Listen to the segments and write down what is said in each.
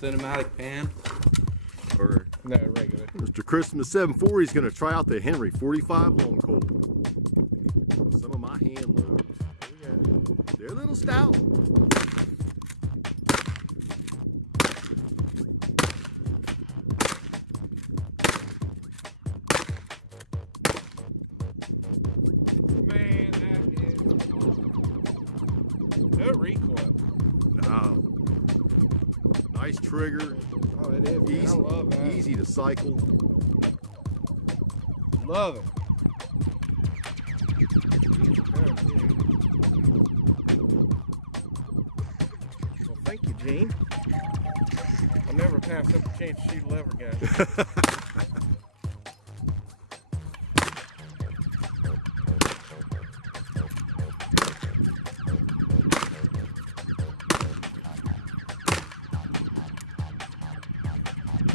cinematic pan? Or no, regular. Mr. Christmas 740 is going to try out the Henry 45 long colt. Some of my hand loads. They're a little stout. Man, that is no recoil. No. Nice trigger. Oh, it is. Easy, I love that. easy to cycle. Love it. Well, thank you, Gene. I'll never pass up a chance to shoot a lever gun.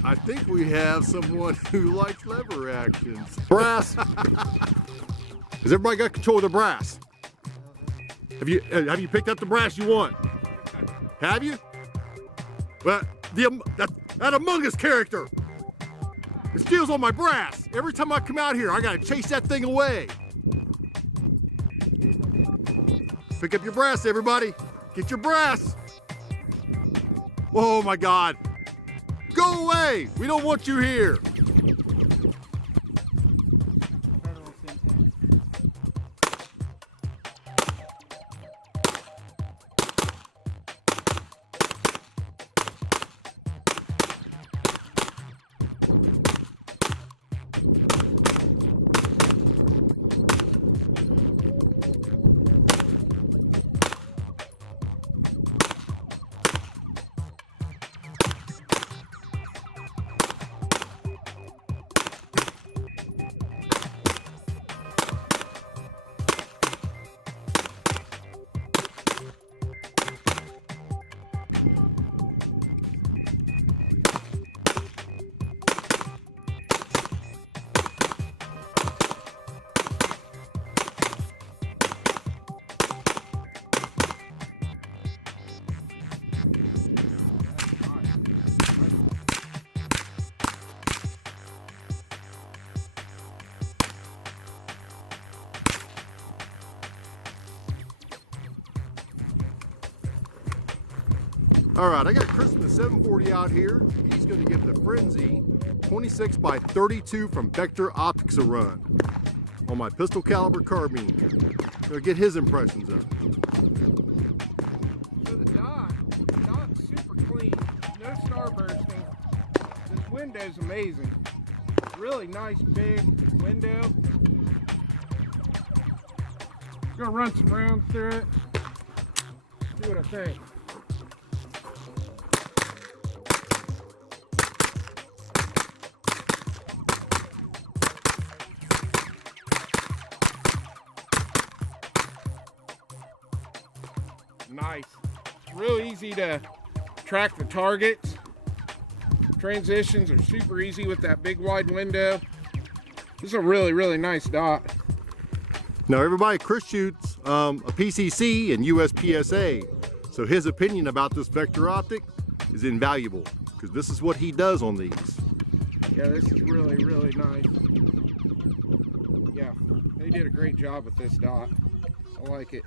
I think we have someone who likes lever actions. Brass. Has everybody got control of the brass? Have you picked up the brass you want? Have you? Well, that Among Us character. It steals all my brass. Every time I come out here, I gotta chase that thing away. Pick up your brass, everybody. Get your brass. Oh my God. Go away! We don't want you here! All right, I got Christmas 740 out here. He's going to give the Frenzy 26 by 32 from Vector Optics a run on my pistol caliber carbine. Gonna get his impressions of it. So the dot's super clean, no starbursting. This window's amazing. Really nice big window. Gonna run some rounds through it. See what I think. Nice. It's real easy to track the targets. Transitions are super easy with that big wide window. This is a really, really nice dot. Now everybody, Chris shoots a PCC and USPSA, so his opinion about this Vector Optic is invaluable because this is what he does on these. Yeah, this is really, really nice. Yeah, they did a great job with this dot. I like it.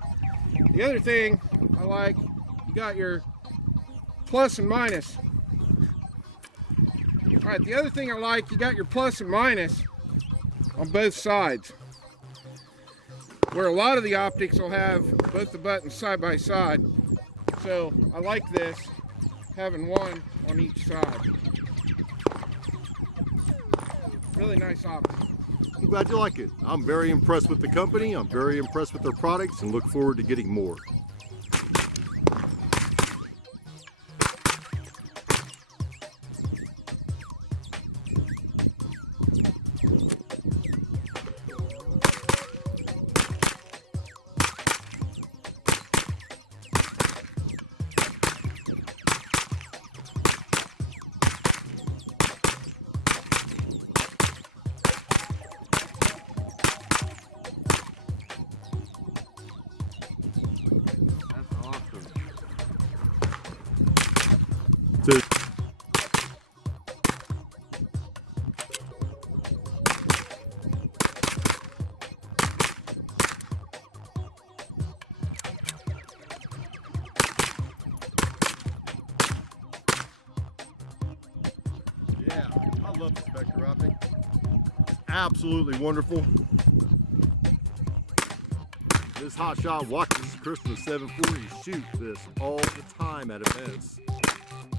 The other thing I like, you got your plus and minus. All right, the other thing I like, you got your plus and minus on both sides. Where a lot of the optics will have both the buttons side by side. So I like this, having one on each side. Really nice optic. I'm glad you like it. I'm very impressed with the company. I'm very impressed with their products and look forward to getting more. absolutely wonderful. This hotshot watches Christmas 740 shoot this all the time at events.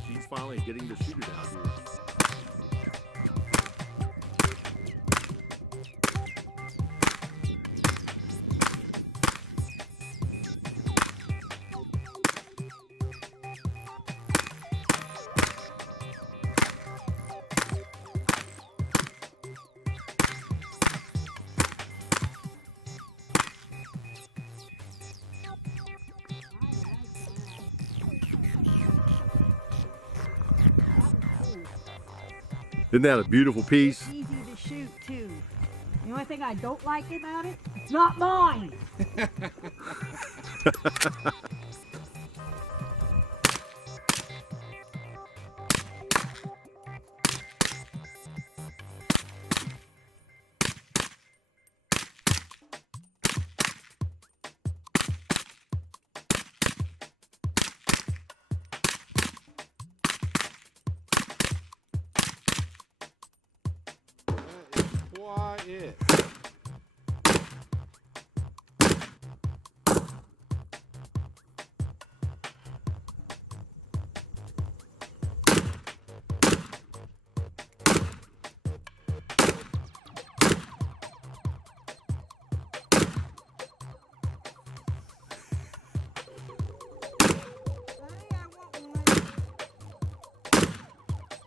She's finally getting to shoot it out here. Isn't that a beautiful piece? It's easy to shoot too. The only thing I don't like about it, it's not mine. Quiet.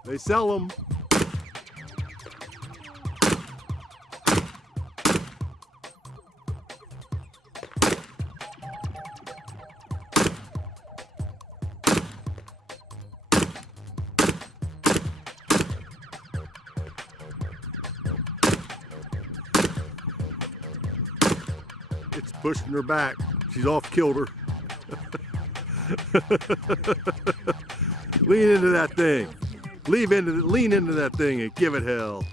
They sell them. It's pushing her back. She's off kilter. Lean into that thing. Lean into that thing and give it hell.